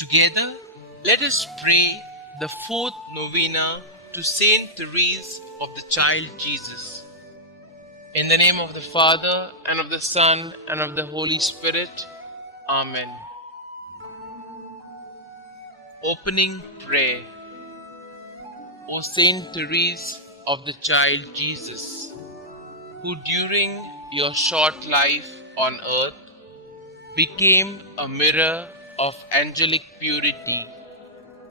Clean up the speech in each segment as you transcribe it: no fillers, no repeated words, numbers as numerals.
Together, let us pray the fourth novena to Saint Therese of the Child Jesus. In the name of the Father, and of the Son, and of the Holy Spirit. Amen. Opening Prayer. O Saint Therese of the Child Jesus, who during your short life on earth became a mirror of angelic purity,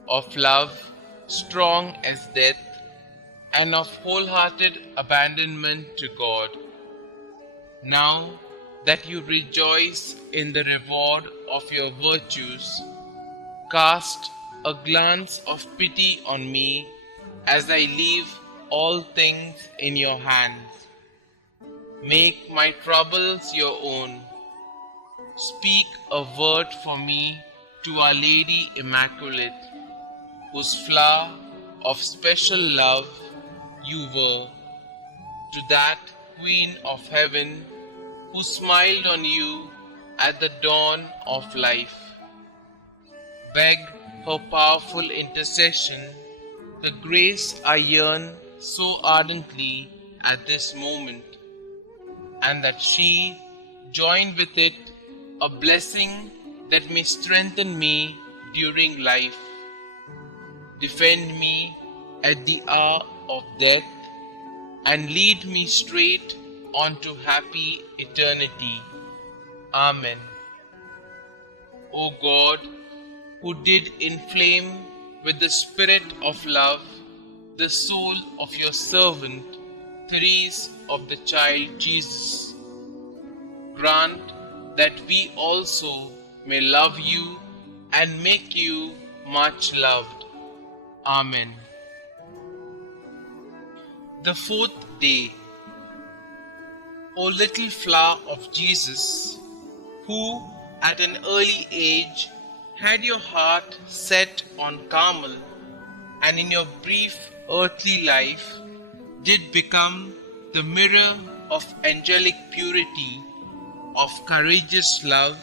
of love strong as death, and of wholehearted abandonment to God. Now that you rejoice in the reward of your virtues, cast a glance of pity on me as I leave all things in your hands. Make my troubles your own. Speak a word for me to Our Lady Immaculate, whose flower of special love you were, to that Queen of Heaven who smiled on you at the dawn of life. Beg her powerful intercession, the grace I yearn so ardently at this moment, and that she join with it a blessing that may strengthen me during life, defend me at the hour of death, and lead me straight onto happy eternity. Amen. O God, who did inflame with the spirit of love the soul of your servant, Therese of the Child Jesus, grant that we also may love you and make you much loved. Amen. The fourth day. O little flower of Jesus, who at an early age had your heart set on Carmel, and in your brief earthly life did become the mirror of angelic purity, of courageous love,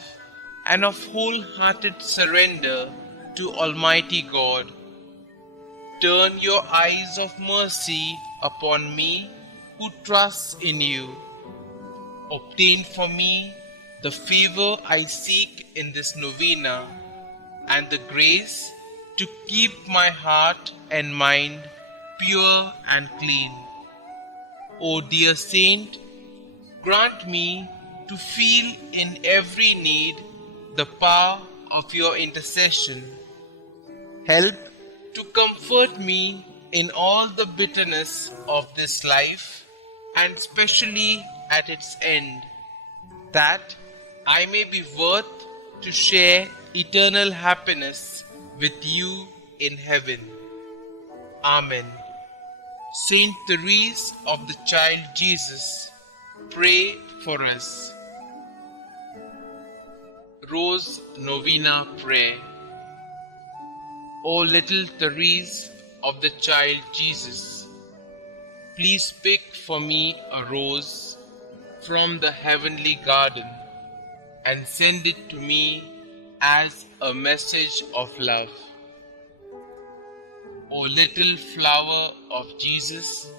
and of wholehearted surrender to Almighty God. Turn your eyes of mercy upon me who trusts in you. Obtain for me the favor I seek in this novena, and the grace to keep my heart and mind pure and clean. O dear Saint, grant me to feel in every need the power of your intercession. Help to comfort me in all the bitterness of this life, and especially at its end, that I may be worth to share eternal happiness with you in heaven. Amen. Saint Therese of the Child Jesus, pray for us. Rose Novena Prayer. O little Therese of the Child Jesus, please pick for me a rose from the heavenly garden and send it to me as a message of love. O little flower of Jesus,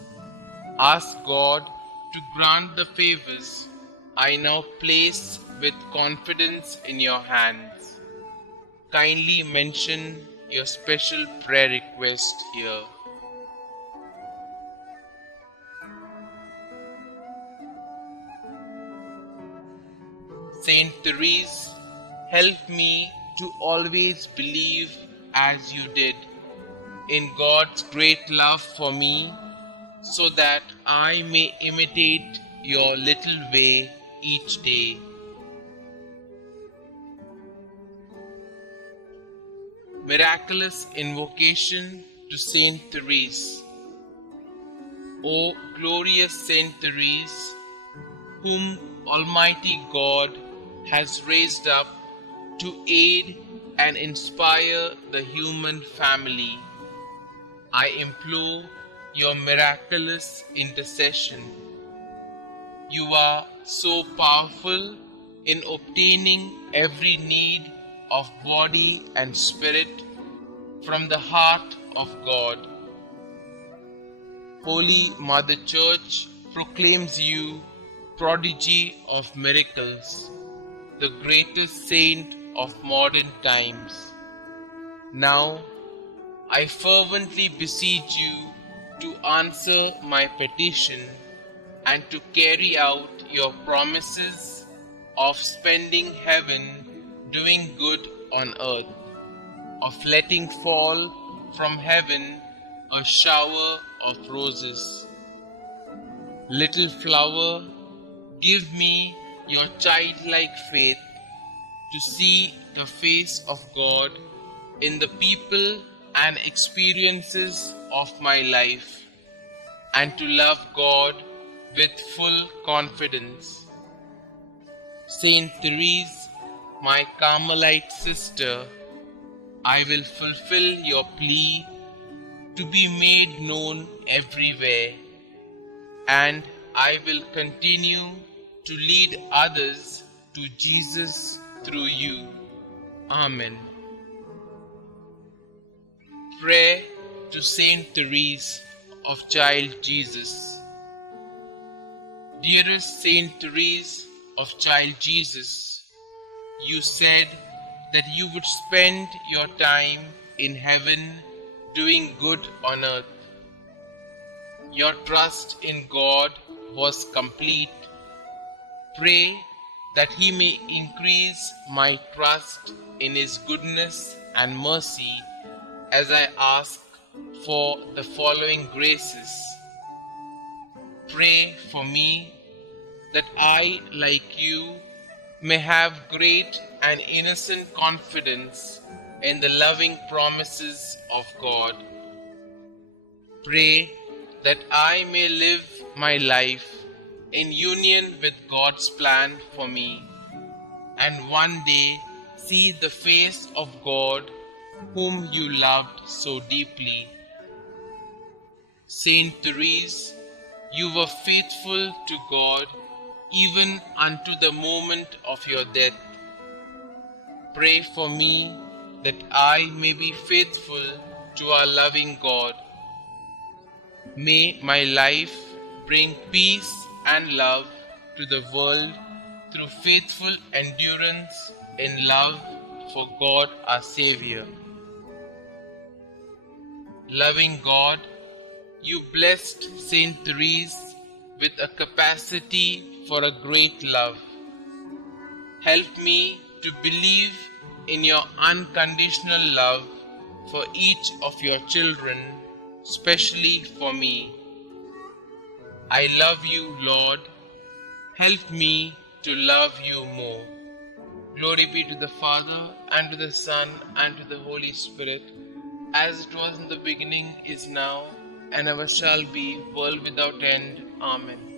ask God to grant the favors I now place with confidence in your hands. Kindly mention your special prayer request here. Saint Therese, help me to always believe as you did in God's great love for me, so that I may imitate your little way each day. Miraculous invocation to Saint Therese. O glorious Saint Therese, whom Almighty God has raised up to aid and inspire the human family, I implore your miraculous intercession. You are so powerful in obtaining every need of body and spirit from the heart of God. Holy Mother Church proclaims you prodigy of miracles, the greatest saint of modern times. Now, I fervently beseech you to answer my petition and to carry out your promises of spending heaven doing good on earth, of letting fall from heaven a shower of roses. Little flower, give me your childlike faith to see the face of God in the people and experiences of my life, and to love God with full confidence. Saint Therese, my Carmelite sister, I will fulfill your plea to be made known everywhere, and I will continue to lead others to Jesus through you. Amen. Prayer to Saint Therese of Child Jesus. Dearest Saint Therese of Child Jesus, you said that you would spend your time in heaven doing good on earth. Your trust in God was complete. Pray that He may increase my trust in His goodness and mercy as I ask for the following graces. Pray for me that I, like you, may have great and innocent confidence in the loving promises of God. Pray that I may live my life in union with God's plan for me, and one day see the face of God whom you loved so deeply. Saint Therese, you were faithful to God even unto the moment of your death. Pray for me that I may be faithful to our loving God. May my life bring peace and love to the world through faithful endurance in love for God our Xavier. Loving God, you blessed Saint Therese with a capacity for a great love. Help me to believe in your unconditional love for each of your children, especially for me. I love you, Lord. Help me to love you more. Glory be to the Father, and to the Son, and to the Holy Spirit, as it was in the beginning, is now, and ever shall be, world without end. Amen.